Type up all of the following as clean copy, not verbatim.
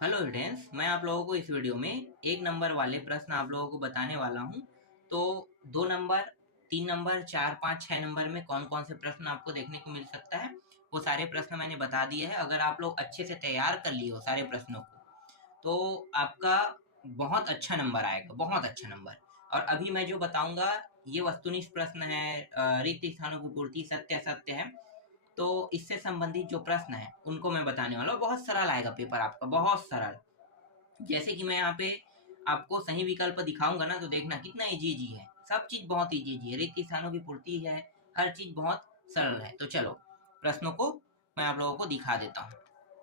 Hello students, मैं आप लोगों को इस वीडियो में एक नंबर वाले प्रश्न आप लोगों को बताने वाला हूं। तो 2 नंबर, 3 नंबर, 4, 5, 6 नंबर में कौन कौन से प्रश्न आपको देखने को मिल सकता है, वो सारे प्रश्न मैंने बता दिए हैं। अगर आप लोग अच्छे से तैयार कर लिए हो सारे प्रश्नों को, तो आपका बहुत अच्छा नंबर आएगा, बहुत अच्छा नंबर। और अभी मैं जो बताऊंगा ये वस्तुनिष्ठ प्रश्न है, रिक्त स्थानों की पूर्ति, सत्य असत्य है। तो इससे संबंधित जो प्रश्न है उनको मैं बताने वाला हूँ। बहुत सरल आएगा पेपर आपका, बहुत सरल। जैसे कि मैं यहाँ पे आपको सही विकल्प दिखाऊंगा ना, तो देखना कितना इजी इजी है। सब चीज बहुत इजी इजी है, रिक्त स्थानों की पूर्ति है, हर चीज बहुत सरल है। तो चलो प्रश्नों को मैं आप लोगों को दिखा देता हूँ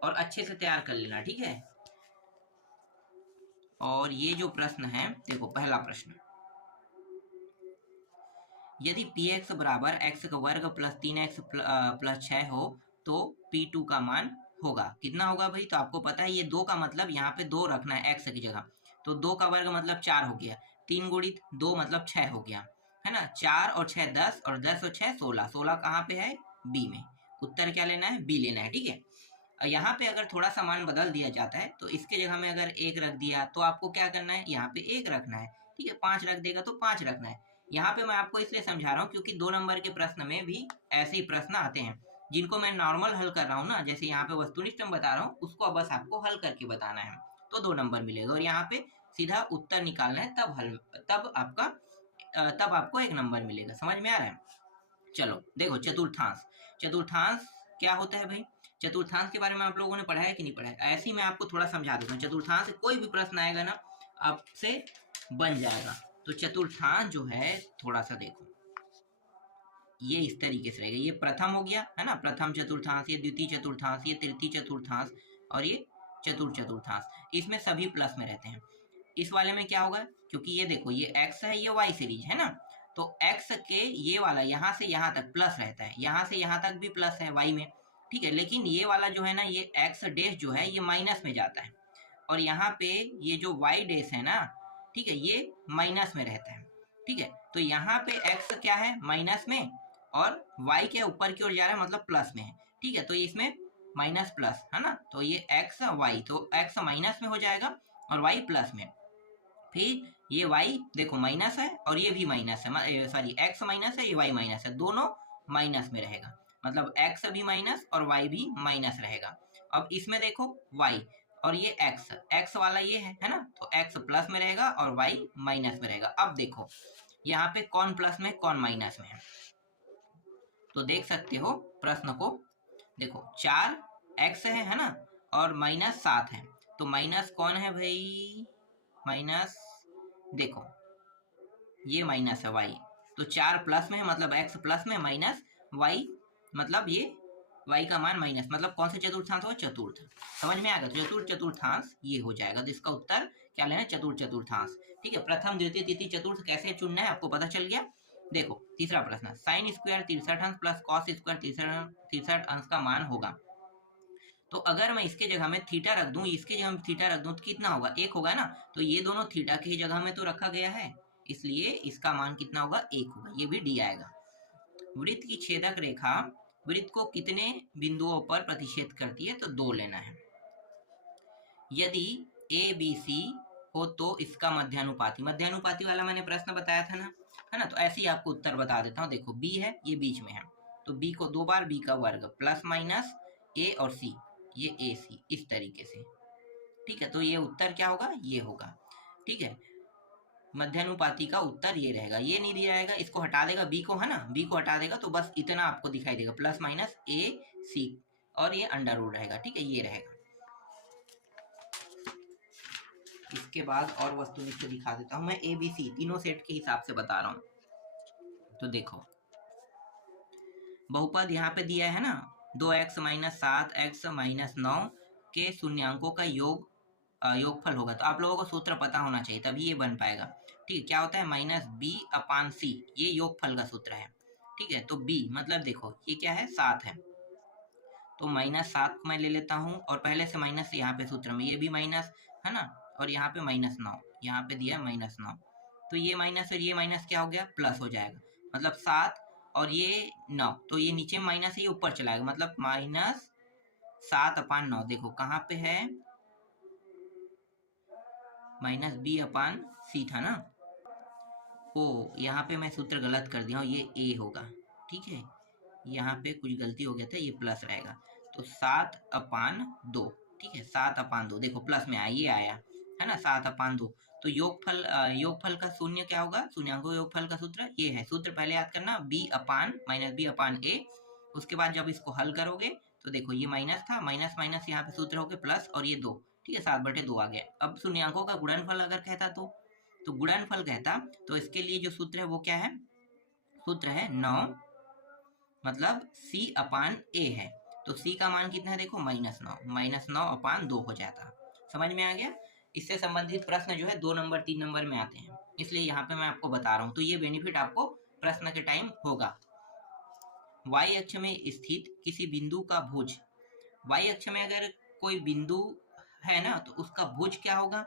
और अच्छे से तैयार कर लेना, ठीक है। और ये जो प्रश्न है, देखो पहला प्रश्न, यदि पी एक्स बराबर एक्स का वर्ग प्लस 3x प्लस 6 हो तो P2 का मान होगा कितना होगा भाई। तो आपको पता है ये दो का मतलब यहाँ पे दो रखना है एक्स की जगह। तो दो का वर्ग मतलब 4 हो गया, 3 गुणित 2 मतलब 6 हो गया, है ना। 4 और 6 10, और 10 और 6 16। 16 कहाँ पे है? बी में। उत्तर क्या लेना है? बी लेना है, ठीक है। यहाँ पे अगर थोड़ा सा मान बदल दिया जाता है तो इसके जगह में अगर एक रख दिया तो आपको क्या करना है? यहाँ पे एक रखना है, ठीक है। 5 रख देगा तो 5 रखना है। यहाँ पे मैं आपको इसलिए समझा रहा हूँ क्योंकि 2 नंबर के प्रश्न में भी ऐसे ही प्रश्न आते हैं जिनको मैं नॉर्मल हल कर रहा हूँ ना। जैसे यहाँ पे वस्तुनिष्ठ में बता रहा हूँ, उसको बस आपको हल करके बताना है, तो 2 नंबर मिलेगा। और यहाँ पे सीधा उत्तर निकालना है, तब आपका तब आपको 1 नंबर मिलेगा। समझ में आ रहा है? चलो देखो, चतुर्थांश। चतुर्थांश क्या होता है भाई? चतुर्थांश के बारे में आप लोगों ने पढ़ा है कि नहीं पढ़ा है? ऐसे ही मैं आपको थोड़ा समझा देता हूँ। चतुर्थांश से कोई भी प्रश्न आएगा ना, आपसे बन जाएगा। तो चतुर्थांश जो है, थोड़ा सा देखो, ये इस तरीके से रहेगा। ये प्रथम हो गया, है ना, प्रथम चतुर्थांश, ये द्वितीय चतुर्थांश, ये तृतीय चतुर्थांश, और ये चतुर्थ चतुर्थांश। इसमें सभी प्लस में रहते हैं। इस वाले में क्या होगा, क्योंकि ये देखो ये x है, ये y सीरीज है ना, तो x के ये वाला यहाँ से यहाँ तक प्लस रहता है, यहाँ से यहाँ तक भी प्लस है y में, ठीक है। लेकिन ये वाला जो है ना, ये x डैश जो है ये माइनस में जाता है, और यहाँ पे ये जो y डैश है ना, ठीक है, ये माइनस में रहता है, ठीक है। तो यहाँ पे x क्या है? माइनस में, और y के ऊपर की ओर जा रहा है, मतलब प्लस में है, ठीक है। तो इसमें माइनस प्लस है ना, तो ये x y, तो x माइनस में हो जाएगा और y प्लस में। फिर ये y देखो माइनस है और ये भी माइनस है, सॉरी x माइनस है, ये y माइनस है, दोनों माइनस में रहेगा, मतलब x भी माइनस और y भी माइनस रहेगा। अब इसमें देखो y और ये x वाला ये है ना, तो x प्लस में रहेगा और y माइनस में रहेगा। अब देखो यहाँ पे कौन प्लस में कौन माइनस में है, तो देख सकते हो प्रश्न को। देखो 4x है ना, और -7 है, तो माइनस कौन है भाई? माइनस, देखो ये माइनस है y, तो 4 प्लस में है मतलब x प्लस में, माइनस y मतलब ये y का मान माइनस, मतलब कौन सा चतुर्थांश हो? चतुर्थ। समझ में आ गया? तो चतुर्थ चतुर्थांश ये हो जाएगा। तो इसका उत्तर क्या लेना है? चतुर्थ चतुर्थांश, ठीक है। प्रथम द्वितीय तृतीय चतुर्थ कैसे चुनना है आपको पता चल गया। देखो तीसरा प्रश्न, साइन स्क्वायर 63 अंश प्लस कॉस स्क्वायर 63 अंश का मान होगा। तो अगर मैं इसके जगह में थीटा रख दूं, इसके जगह में थीटा रख दूं, तो कितना होगा? 1 होगा ना। तो ये दोनों थीटा की जगह में तो रखा गया है, इसलिए इसका मान कितना होगा? 1 होगा। ये भी डी आएगा। वृत्त की छेदक रेखा वृत्त को कितने बिंदुओं पर प्रतिच्छेद करती है? तो 2 लेना है। यदि ए बी सी हो तो इसका मध्यानुपाती, मध्यानुपाती वाला मैंने प्रश्न बताया था ना, है ना। तो ऐसे ही आपको उत्तर बता देता हूँ। देखो बी है, ये बीच में है, तो बी को 2 बार, बी का वर्ग प्लस माइनस ए और सी, ये ए सी, इस तरीके से, ठीक है। तो ये उत्तर क्या होगा? ये होगा, ठीक है। मध्यानुपाती का उत्तर ये रहेगा। ये नहीं दिया जाएगा, इसको हटा देगा, बी को, है ना, बी को हटा देगा तो बस इतना आपको दिखाई देगा, प्लस माइनस ए सी, और ये अंडर रूट रहेगा, ठीक है, ये रहेगा। इसके बाद और वस्तुनिष्ठ दिखा देता हूं मैं, ए बी सी तीनों सेट के हिसाब से बता रहा हूं। तो देखो बहुपद यहाँ पे दिया है ना, 2x माइनस 7x माइनस 9 के शून्यांकों का योगफल होगा। तो आप लोगों को सूत्र पता होना चाहिए, तभी ये बन पाएगा, ठीक है। क्या होता है? माइनस बी अपान सी, ये योगफल का सूत्र है, ठीक है। तो बी मतलब देखो ये क्या है? 7 है, तो -7 को मैं ले लेता हूँ, और पहले से माइनस यहाँ पे सूत्र में, ये भी माइनस है ना, और यहाँ पे -9, यहाँ पे दिया -9, तो ये माइनस और ये माइनस क्या हो गया? प्लस हो जाएगा, मतलब 7 और ये 9, तो ये नीचे माइनस है, ये ऊपर चलाएगा, मतलब -7/9। देखो कहाँ पे है? माइनस बी अपान सी था ना। ओ यहाँ पे मैं सूत्र गलत कर दिया हूँ, ये ए होगा, ठीक है, यहाँ पे कुछ गलती हो गया था, ये प्लस रहेगा। तो 7/2, ठीक है, 7/2, देखो प्लस में आया, ये आया है ना, 7/2। तो योगफल का शून्य क्या होगा, शून्यांकों योगफल का सूत्र ये है, सूत्र पहले याद करना, बी अपान माइनस बी अपान ए। उसके बाद जब इसको हल करोगे तो देखो ये माइनस था, माइनस माइनस यहाँ पे सूत्र हो गए प्लस, और ये 2, ठीक है, 7/2 आ गया। अब शून्यांकों का गुणनफल अगर कहता तो गुणनफल कहता, तो इसके लिए जो सूत्र है वो क्या है, सूत्र है 9, मतलब c अपान a है। तो c का मान कितना है, देखो -9, -9/2 हो जाता। समझ में आ गया। इससे संबंधित प्रश्न जो है 2 नंबर 3 नंबर में आते हैं, इसलिए यहाँ पे मैं आपको बता रहा हूँ, तो ये बेनिफिट आपको प्रश्न के टाइम होगा। y अक्ष में स्थित किसी बिंदु का भुज, y अक्ष में अगर कोई बिंदु है ना, तो उसका भुज क्या होगा।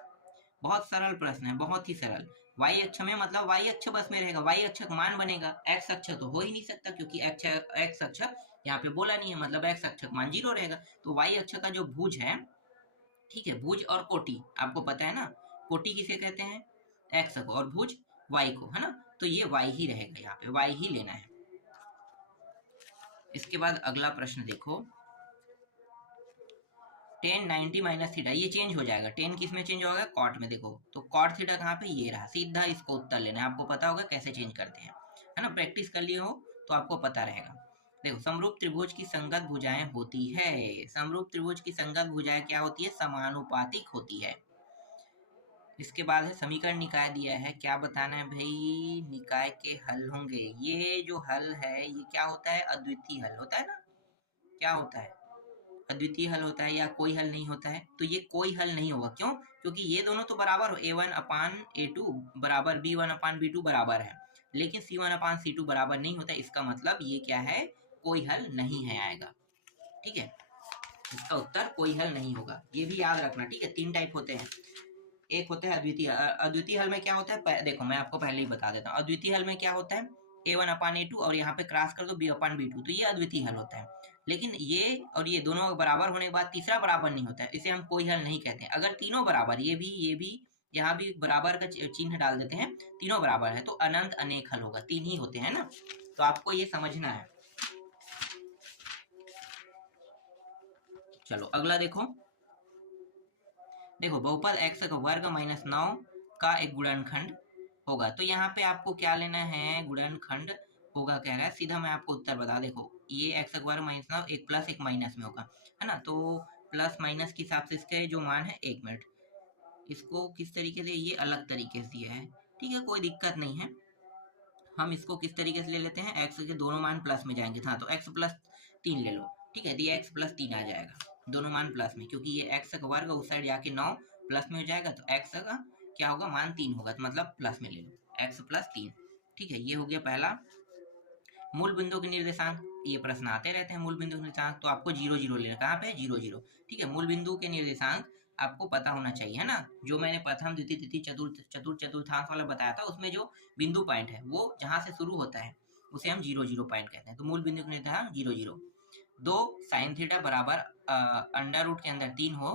बहुत सरल प्रश्न है, बहुत ही सरल। y अक्ष में मतलब y अक्ष बस में रहेगा, y अक्ष मान बनेगा, x अक्ष तो हो ही नहीं सकता, क्योंकि x अक्ष यहाँ पे बोला नहीं है, मतलब x अक्ष मान 0 रहेगा। तो y अक्ष का जो भुज है, ठीक है, भुज और कोटि आपको पता है ना, कोटि किसे कहते हैं, x को, और भुज y को, है ना। तो ये y ही रहेगा, यहाँ पे y ही लेना है। इसके बाद अगला प्रश्न देखो, tan 90 माइनस थीटा, ये चेंज हो जाएगा, tan किस में चेंज होगा, कॉट में। देखो तो कॉट थीटा कहाँ पे, ये रहा, सीधा इसको उत्तर लेना है, आपको पता होगा कैसे चेंज करते हैं, है ना, प्रैक्टिस कर लिए हो तो आपको पता रहेगा। देखो समरूप त्रिभुज की संगत भुजाएं होती है, समरूप त्रिभुज की संगत भुजाएं क्या होती है, समानुपातिक होती है। इसके बाद है समीकरण निकाय दिया है, क्या बताना है भाई, निकाय के हल होंगे। ये जो हल है ये क्या होता है, अद्वितीय हल होता है ना, क्या होता है, अद्वितीय हल होता है, या कोई हल नहीं होता है। तो ये कोई हल नहीं होगा, क्यों, क्योंकि ये दोनों तो बराबर हो, a1/a2 बराबर b1/b2 बराबर है, लेकिन c1/c2 बराबर नहीं होता, इसका मतलब ये क्या है, कोई हल नहीं है आएगा, ठीक है, इसका उत्तर कोई हल नहीं होगा, ये भी याद रखना, ठीक है। 3 टाइप होते हैं, एक होता है अद्वितीय, अद्वितीय हल में क्या होता है, देखो मैं आपको पहले ही बता देता हूँ, अद्वितीय हल में क्या होता है, a1/a2 और यहाँ पे क्रॉस कर दो b/b2, तो ये अद्वितीय हल होता है। लेकिन ये और ये दोनों बराबर होने के बाद तीसरा बराबर नहीं होता है, इसे हम कोई हल नहीं कहते हैं। अगर तीनों बराबर, ये भी यहाँ भी बराबर का चिन्ह डाल देते हैं, तीनों बराबर है, तो अनंत अनेक हल होगा, 3 ही होते हैं ना, तो आपको ये समझना है। चलो अगला देखो, देखो बहुपद x का वर्ग -9 का एक गुणनखंड होगा। तो यहाँ पे आपको क्या लेना है, गुणनखंड होगा कह रहा है, सीधा मैं आपको उत्तर बता, देखो ये x का वर्ग -9 एक प्लस एक माइनस में होगा, है ना। तो प्लस माइनस के हिसाब से इसके जो मान है, 1 मिनट, इसको किस तरीके से, ये अलग तरीके से दिया है, ठीक है, कोई दिक्कत नहीं है। हम इसको किस तरीके से ले लेते हैं, x के दोनों मान प्लस में जाएंगे, हाँ, तो x+3 ले लो, ठीक है, तो ये x+3 आ जाएगा, दोनों मान प्लस में, क्योंकि ये x का वर्ग उस साइड जाके 9 प्लस में हो जाएगा, तो x का क्या होगा, मान 3 होगा, तो मतलब प्लस में ले लो, x+3, ठीक है। ये हो गया पहला। मूल बिंदु के निर्देशांक, ये प्रश्न आते रहते हैं, मूल बिंदु के निर्देशांक तो आपको 0 0 लेना, कहाँ पे 0 0, ठीक है। मूल बिंदु के निर्देशांक आपको पता होना चाहिए, है ना, जो मैंने प्रथम द्वितीय तृतीय चतुर्थांश वाला बताया था, उसमें जो बिंदु पॉइंट है वो जहाँ से शुरू होता है उसे हम 0 0 पॉइंट कहते हैं। तो मूल बिंदु के निर्देशांक 0 0। 2 sin थीटा बराबर अंडर रूट के अंदर 3 हो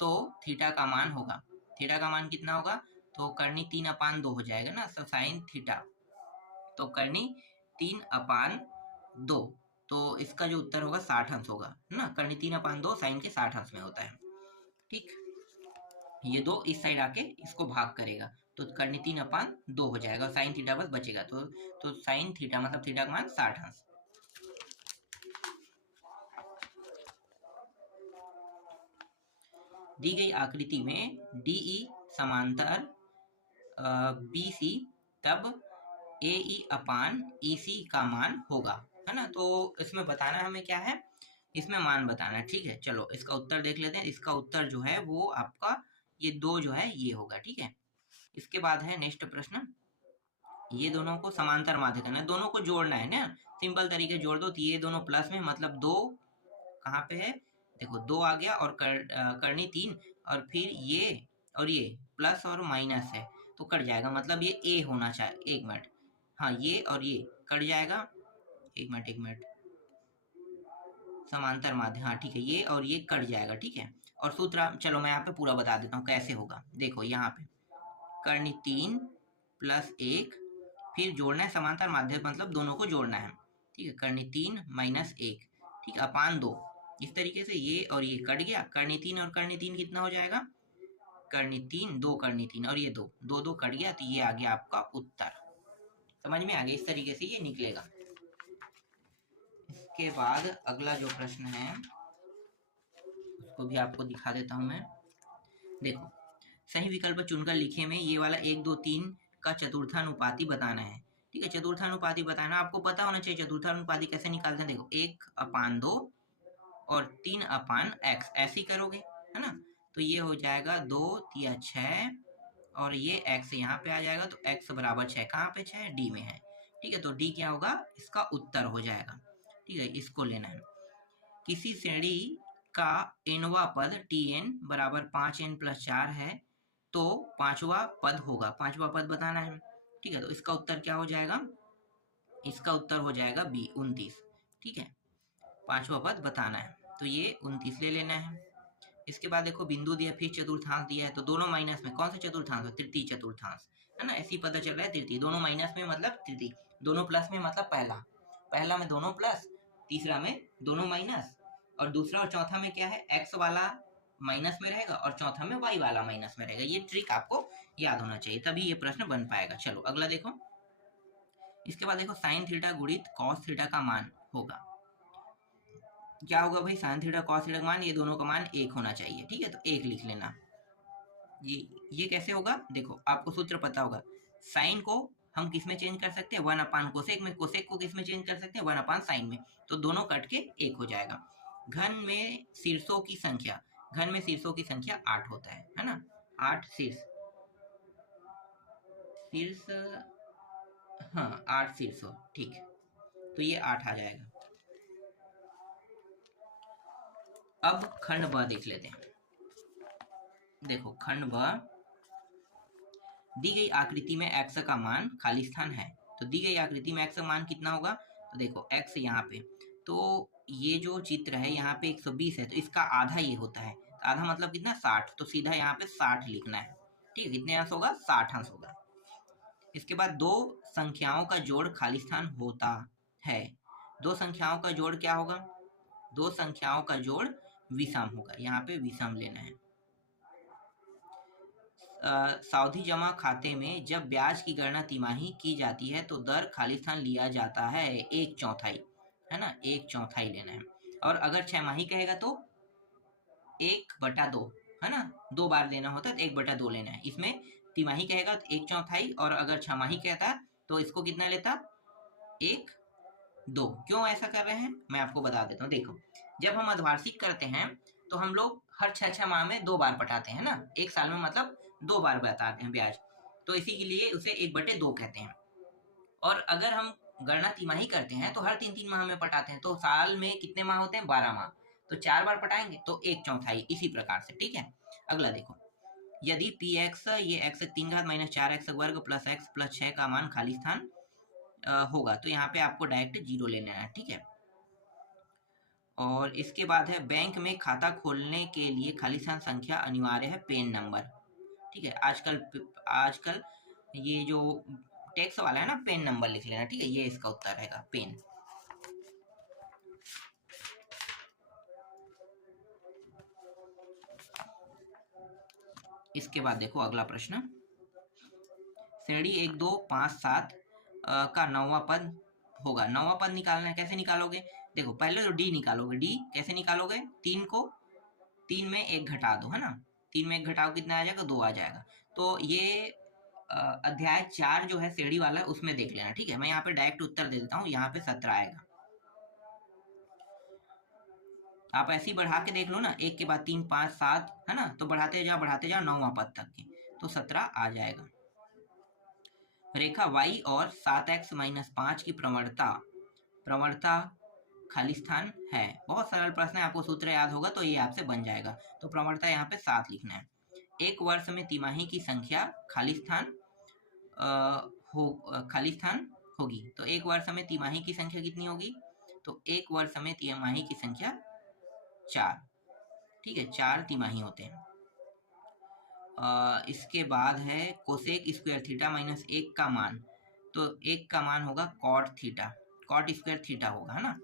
तो थीटा का मान होगा, थीटा का मान कितना होगा, तो करनी 3/2 हो जाएगा ना, तो साइन थीटा, तो करनी 3/2, तो इसका जो उत्तर होगा 60 अंश होगा, है ना, करनी 3/2 साइन के 60 अंश में होता है, ठीक। ये 2 इस साइड आके इसको भाग करेगा, तो करनी 3/2 हो जाएगा, साइन थीटा बस बचेगा, तो साइन थीटा मतलब थीटा का मान 60 अंश। दी गई आकृति में DE समांतर BC, तब AE/EC का मान होगा, है ना। तो इसमें बताना हमें क्या है, इसमें मान बताना है, ठीक है। चलो इसका उत्तर देख लेते हैं, इसका उत्तर जो है वो आपका ये 2 जो है ये होगा, ठीक है। इसके बाद है नेक्स्ट प्रश्न, ये दोनों को समांतर माध्य करना है, दोनों को जोड़ना है ना, सिंपल तरीके जोड़ दो, तो ये दोनों प्लस में, मतलब 2 कहाँ पे है, देखो 2 आ गया, और करनी 3, और फिर ये और ये प्लस और माइनस है, तो कट जाएगा, मतलब ये ए होना चाहिए, 1 मिनट, हाँ ये और ये कट जाएगा, 1 मिनट, समांतर माध्य, हाँ ठीक है, ये और ये कट जाएगा, ठीक है। और सूत्र चलो मैं यहाँ पे पूरा बता देता हूँ कैसे होगा, देखो यहाँ पे कर्ण 3 प्लस 1, फिर जोड़ना है समांतर माध्यक मतलब दोनों को जोड़ना है, ठीक है। कर्ण 3 माइनस 1, ठीक है, अपान 2। इस तरीके से ये और ये कट गया, कर्ण 3 और कर्ण 3 कितना हो जाएगा, कर्ण 3 2 कर्ण 3 और ये 2 2 2 कट गया, तो ये आ गया आपका उत्तर। समझ में आ गया, इस तरीके से ये निकलेगा। इसके बाद अगला जो प्रश्न है उसको भी आपको दिखा देता हूं मैं। देखो, सही विकल्प चुनकर लिखे में ये वाला 1 2 3 का चतुर्थानुपाती बताना है, ठीक है। चतुर्थानुपाती बताना आपको पता होना चाहिए। चतुर्थानुपाती कैसे निकालते हैं, देखो 1/2 और 3/x ऐसे ही करोगे, है ना। तो ये हो जाएगा 2 3 6 और ये x यहाँ पे आ जाएगा, तो x बराबर 6 कहाँ पे 6 डी में है, ठीक है। तो डी क्या होगा, इसका उत्तर हो जाएगा, ठीक है। इसको लेना है। किसी श्रेणी का nवां पद tn बराबर 5n प्लस 4 है तो पांचवा पद होगा, पांचवा पद बताना है, ठीक है। तो इसका उत्तर क्या हो जाएगा, इसका उत्तर हो जाएगा बी 29, ठीक है। पांचवा पद बताना है तो ये 29 ले लेना है। इसके बाद देखो बिंदु दिया, फिर चतुर्थांश दिया है, तो दोनों माइनस में कौन सा चतुर्थांश है, तृतीय चतुर्थांश, है ना। ऐसी पता चल रहा है तृतीय, दोनों माइनस में मतलब तृतीय, दोनों प्लस में मतलब पहला, पहला में दोनों प्लस, तीसरा में दोनों माइनस, और दूसरा और चौथा में क्या है, एक्स वाला माइनस में रहेगा और चौथा में वाई वाला माइनस में रहेगा। ये ट्रिक आपको याद होना चाहिए, तभी ये प्रश्न बन पाएगा। चलो अगला देखो। इसके बाद देखो साइन थीटा गुणित कॉस थीटा का मान होगा, क्या होगा भाई, साइन थीटा कॉस थीटा का मान, ये दोनों का मान 1 होना चाहिए, ठीक है। तो 1 लिख लेना। ये कैसे होगा, देखो आपको सूत्र पता होगा, साइन को हम किस में चेंज कर सकते हैं, 1/कोसेक में, कोसेक को किस में चेंज कर सकते हैं, 1/साइन में, तो दोनों कट के 1 हो जाएगा। घन में शीर्षों की संख्या, घन में शीर्षों की संख्या 8 होता है ना, 8 शीर्ष, शीर्ष, हाँ 8 शीर्षों, ठीक, तो ये 8 आ जाएगा। अब खंड ब देख लेते हैं। देखो खंड ब, दी गई आकृति में x का मान खाली स्थान है, तो दी गई आकृति में x का मान कितना होगा, तो देखो x यहाँ पे, तो ये जो चित्र है यहाँ पे 120 है, तो इसका आधा ये होता है, तो आधा मतलब कितना 60, तो सीधा यहाँ पे 60 लिखना है, ठीक है। कितने अंश होगा, 60 अंश होगा। इसके बाद दो संख्याओं का जोड़ खाली स्थान होता है, दो संख्याओं का जोड़ क्या होगा, दो संख्याओं का जोड़ विषम होगा, यहाँ पे विषम लेना है। सावधि जमा खाते में जब ब्याज की गणना तिमाही की जाती है तो दर खाली स्थान लिया जाता है 1/4, है ना, 1/4 लेना है। और अगर 6 माही कहेगा तो 1/2, है ना, 2 बार लेना होता है तो 1/2 लेना है। इसमें तिमाही कहेगा तो 1/4, और अगर 6 माही कहता तो इसको कितना लेता, 1/2। क्यों ऐसा कर रहे हैं मैं आपको बता देता हूँ। देखो जब हम अर्धवार्षिक करते हैं तो हम लोग हर 6 माह में 2 बार पटाते हैं ना, एक साल में मतलब 2 बार बताते हैं ब्याज, तो इसी के लिए उसे 1/2 कहते हैं। और अगर हम गणना तिमाही करते हैं तो हर 3 माह में पटाते हैं, तो साल में कितने माह होते हैं, 12 माह, तो 4 बार पटाएंगे तो 1/4, इसी प्रकार से, ठीक है। अगला देखो, यदि पी एक्स, ये एक्स 3 घात माइनस 4x वर्ग प्लस x प्लस 6 का मान खाली स्थान होगा, तो यहाँ पे आपको डायरेक्ट 0 ले लेना है, ठीक है। और इसके बाद है बैंक में खाता खोलने के लिए खाली स्थान संख्या अनिवार्य है पेन नंबर, ठीक है। आजकल ये जो टैक्स वाला है ना, पेन नंबर लिख लेना, ठीक है, ये इसका उत्तर रहेगा, पेन। इसके बाद देखो अगला प्रश्न, श्रेणी 1 2 5 7 का 9वां पद होगा, 9वां पद निकालना है, कैसे निकालोगे, देखो पहले तो डी निकालोगे, डी कैसे निकालोगे, 3 को 3 में 1 घटा दो, है ना, 3 में 1 घटाओ कितना आ जाएगा, 2 आ जाएगा। तो ये अध्याय 4 जो है श्रेणी वाला उसमें देख लेना, ठीक है। मैं यहाँ पे डायरेक्ट उत्तर दे देता हूँ, यहाँ पे 17 आएगा। आप ऐसे ही बढ़ा के देख लो ना, 1 के बाद 3 5 7, है ना, तो बढ़ाते जाओ 9वां पद तक के, तो 17 आ जाएगा। रेखा y और 7x माइनस 5 की प्रवणता खाली स्थान है, बहुत सरल प्रश्न है, आपको सूत्र याद होगा तो ये आपसे बन जाएगा। तो प्रवणता यहाँ पे 7 लिखना है। एक वर्ष में तिमाही की संख्या खाली स्थान होगी, तो एक वर्ष में तिमाही की संख्या कितनी होगी, तो एक वर्ष में तिमाही की संख्या 4, ठीक है, 4 तिमाही होते हैं। इसके बाद है कोसेक स्क्वायर थीटा माइनस 1 का मान, तो 1 का मान होगा cot theta, cot square theta होगा, है ना।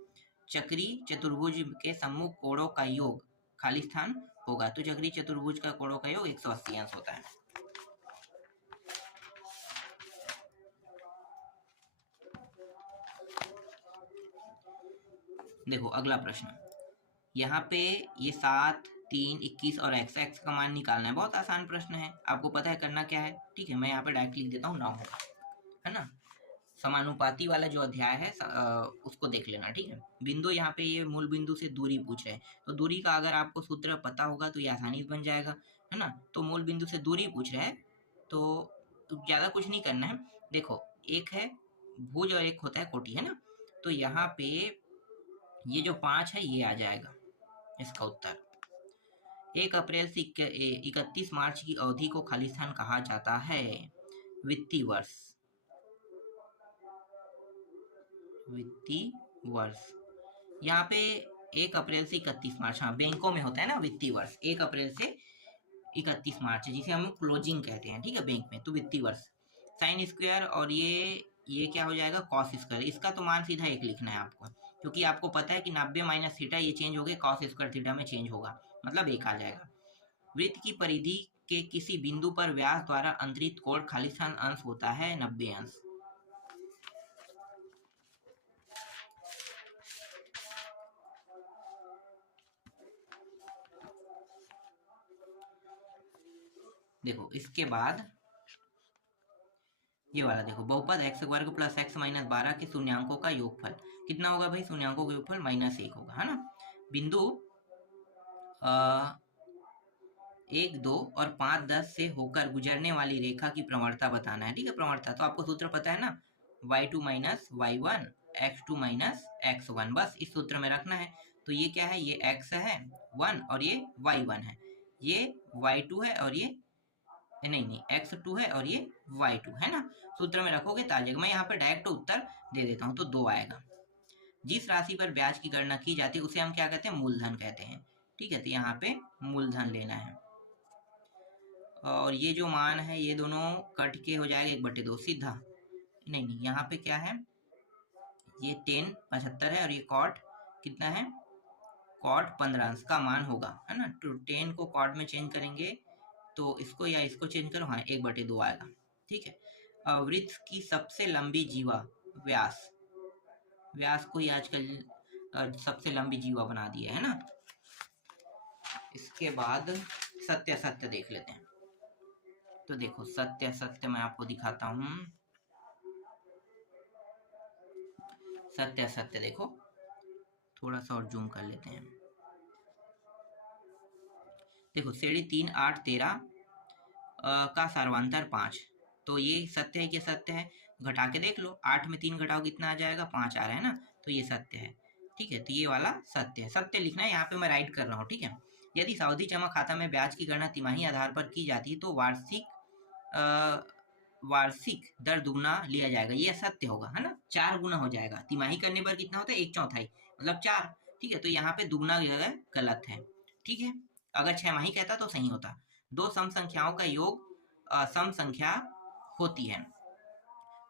चक्री चतुर्भुज के सम्मुख कोणों का योग खाली स्थान होगा, तो चक्री चतुर्भुज का कोणों का योग 180 अंश होता है। देखो अगला प्रश्न, यहाँ पे ये 7, 3, 21 और x का मान निकालना है। बहुत आसान प्रश्न है, आपको पता है करना क्या है। ठीक है, मैं यहाँ पे डायरेक्ट लिख देता हूँ 9, है ना। समानुपाती वाला जो अध्याय है उसको देख लेना। ठीक है, बिंदु यहाँ पे ये मूल बिंदु से दूरी पूछ रहे हैं, तो दूरी का अगर आपको सूत्र पता होगा तो ये आसानी से बन जाएगा, है ना। तो मूल बिंदु से दूरी पूछ रहे हैं, तो ज़्यादा कुछ नहीं करना है। देखो, एक है भुज और एक होता है कोटि, है ना। तो यहाँ पे ये जो 5 है ये आ जाएगा इसका उत्तर। 1 अप्रैल से 31 मार्च की अवधि को खाली स्थान कहा जाता है। वित्तीय वर्ष, वित्तीय वर्ष यहाँ पे 1 अप्रैल से 31 मार्च, हाँ बैंकों में होता है ना वित्तीय वर्ष, 1 अप्रैल से 31 मार्च जिसे हम क्लोजिंग कहते हैं। ठीक है, बैंक में तो वित्तीय वर्ष। साइन स्क्वायर और ये क्या हो जाएगा कॉस स्क्वायर, इसका तो मान सीधा 1 लिखना है आपको, क्योंकि आपको पता है कि 90 माइनस थीटा ये चेंज हो गए कॉस स्क्वायर थीटा में चेंज होगा, मतलब 1 आ जाएगा। वृत्त की परिधि के किसी बिंदु पर व्यास द्वारा अंतरित कोण खाली स्थान अंश होता है 90 अंश। देखो इसके बाद ये वाला देखो, बहुपद x वर्ग प्लस x माइनस 12 के शून्यांकों का योगफल कितना होगा भाई, शून्यांकों का योगफल -1 होगा, है ना। बिंदु 1, 2 और 5, 10 से होकर गुजरने वाली रेखा की प्रवणता बताना है। ठीक है, प्रवणता तो आपको सूत्र पता है ना, y2 minus y1 x2 minus x1, बस इस सूत्र में रखना है। तो ये क्या है, ये x है 1 और ये y1 है, ये y2 है और ये नहीं x2 है और ये y2 है ना। सूत्र में रखोगे तो आ जाएगा। मैं यहाँ पर डायरेक्ट उत्तर दे देता हूँ, तो 2 आएगा। जिस राशि पर ब्याज की गणना की जाती है उसे हम क्या कहते हैं, मूलधन कहते हैं। ठीक है, तो यहाँ पे मूलधन लेना है। और ये जो मान है ये दोनों कट के हो जाएगा 1/2 सीधा, नहीं यहाँ पे क्या है, ये 10 75 है और ये कॉट कितना है, कॉट 15 अंश का मान होगा, है ना। तो 10 को कॉट में चेंज करेंगे तो इसको या इसको चेंज करो, हाँ 1/2 आएगा। ठीक है, वृत्त की सबसे लंबी जीवा व्यास, व्यास को ही आजकल सबसे लंबी जीवा बना दिया है ना। इसके बाद सत्य असत्य देख लेते हैं। तो देखो सत्य असत्य मैं आपको दिखाता हूँ। सत्य असत्य देखो, थोड़ा सा और जूम कर लेते हैं। देखो श्रेणी 3, 8, 13 का सर्वांतर 5, तो ये सत्य है कि सत्य है, घटा के देख लो, 8 में 3 घटाओ कितना आ जाएगा, 5 आ रहा है ना, तो ये सत्य है। ठीक है, तो ये वाला सत्य है, सत्य लिखना है, यहाँ पे मैं राइट कर रहा हूँ। ठीक है, यदि सावधि जमा खाता में ब्याज की गणना तिमाही आधार पर की जाती है तो वार्षिक दर दुगना लिया जाएगा, ये सत्य होगा, है ना। 4 गुना हो जाएगा, तिमाही करने पर कितना होता है, 1/4 मतलब 4। ठीक है, तो यहाँ पे दुगना गलत है। ठीक है, अगर 6 माही कहता तो सही होता। दो सम संख्याओं का योग सम संख्या होती है,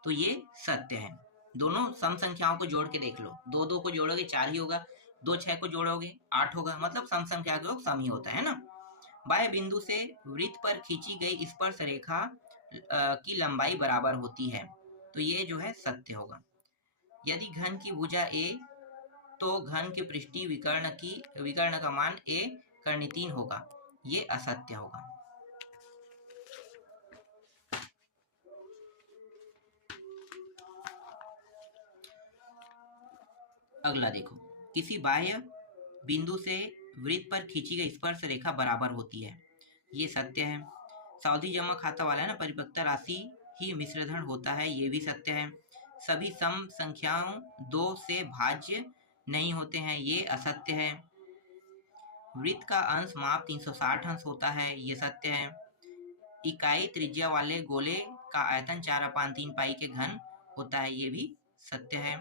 तो ये सत्य है। दोनों सम संख्याओं को जोड़ के देख लो, 2 2 को जोड़ोगे 4 ही होगा, 2 6 को जोड़ोगे 8 होगा, मतलब सम संख्या का योग सम ही होता है ना। बाह्य बिंदु से वृत्त पर खींची गई स्पर्श रेखा की लंबाई बराबर होती है, तो ये जो है सत्य होगा। यदि घन की भुजा a तो घन के पृष्ठीय विकर्ण का मान a कर्ण 3 होगा, ये असत्य होगा। अगला देखो, किसी बाह्य बिंदु से वृत्त पर खींची गई स्पर्श रेखा बराबर होती है, ये सत्य है। सावधि जमा खाता वाला है ना, परिपक्वता राशि ही मिश्रधन होता है, ये भी सत्य है। सभी सम संख्याओं 2 से भाज्य नहीं होते हैं, ये असत्य है। वृत्त का अंश माप 360 अंश होता है, ये सत्य है। इकाई त्रिज्या वाले गोले का आयतन 4/3 पाई के घन होता है, ये भी सत्य है।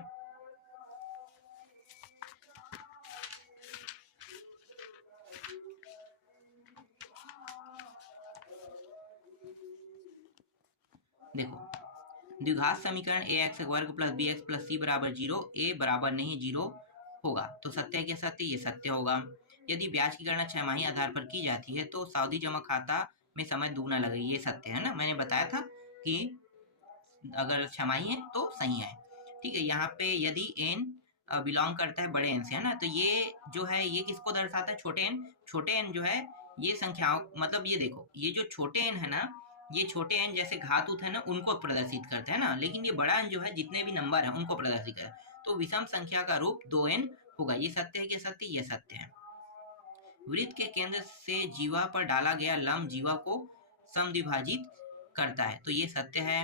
देखो द्विघात समीकरण ए एक्स वर्ग प्लस बी एक्स प्लस सी बराबर 0, ए बराबर नहीं 0 होगा। तो सत्य है क्या सत्य? ये सत्य होगा। यदि ब्याज की गणना छमाही आधार पर की जाती है तो सावधि जमा खाता में समय दुगना लगेगा। ये सत्य है ना, मैंने बताया था कि अगर छमाही है तो सही है। ठीक है, यहाँ पे यदि एन बिलोंग करता है बड़े एन से, है ना, तो ये जो है ये किसको दर्शाता है? छोटे एन। छोटे एन जो है ये संख्याओं, मतलब ये देखो, ये जो छोटे एन है ना, ये छोटे एन जैसे घातुत है ना, उनको प्रदर्शित करता है ना, लेकिन ये बड़ा एन जो है जितने भी नंबर है उनको प्रदर्शित करता है। तो विषम संख्या का रूप 2n होगा। ये सत्य है कि असत्य? ये सत्य है। वृत्त के केंद्र से जीवा पर डाला गया लंब जीवा को समद्विभाजित करता है। तो ये सत्य है।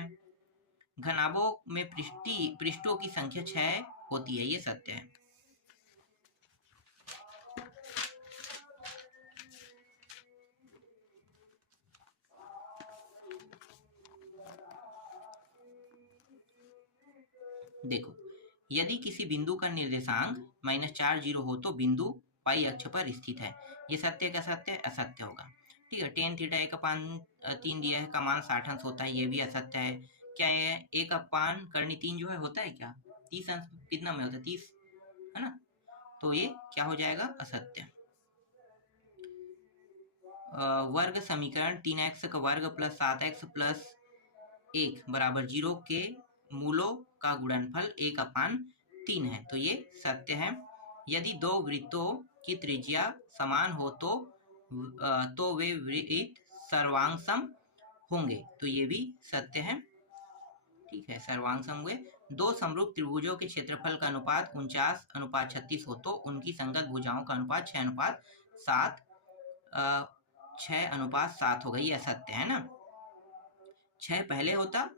घनाभों में पृष्ठों की संख्या 6 होती है। ये सत्य है। देखो, यदि किसी बिंदु का निर्देशांक -4 हो तो बिंदु पाई अक्ष पर स्थित है। ये सत्य का सत्य? असत्य होगा। ठीक है, टेन थीटा 1/3 दिया है का मान 60 अंश होता है। ये भी असत्य है। क्या ये 1/3 जो है होता है क्या? 30 अंश कितना में होता है? 30, है ना, तो ये क्या हो जाएगा? असत्य। वर्ग समीकरण 3x का वर्ग प्लस 7x प्लस 1 बराबर 0 के मूलों का गुणनफल 1/3 है। तो ये सत्य है। यदि दो वृत्तों की त्रिज्या समान हो तो वे वृत्त सर्वांगसम होंगे। तो ये भी सत्य है। ठीक है, सर्वांगसम हुए। दो समरूप त्रिभुजों के क्षेत्रफल का अनुपात 49:36 हो तो उनकी संगत भुजाओं का अनुपात 6:7 6:7 होगा। ये असत्य है ना। 6 पहले होता,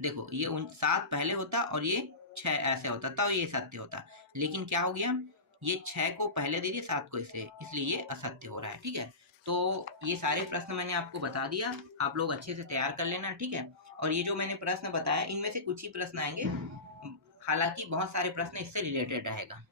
देखो ये 7 पहले होता और ये 6 ऐसे होता, तब ये सत्य होता। लेकिन क्या हो गया, ये 6 को पहले दे दिया 7 को, इसलिए ये असत्य हो रहा है। ठीक है, तो ये सारे प्रश्न मैंने आपको बता दिया, आप लोग अच्छे से तैयार कर लेना। ठीक है, और ये जो मैंने प्रश्न बताया इनमें से कुछ ही प्रश्न आएंगे, हालांकि बहुत सारे प्रश्न इससे रिलेटेड रहेगा।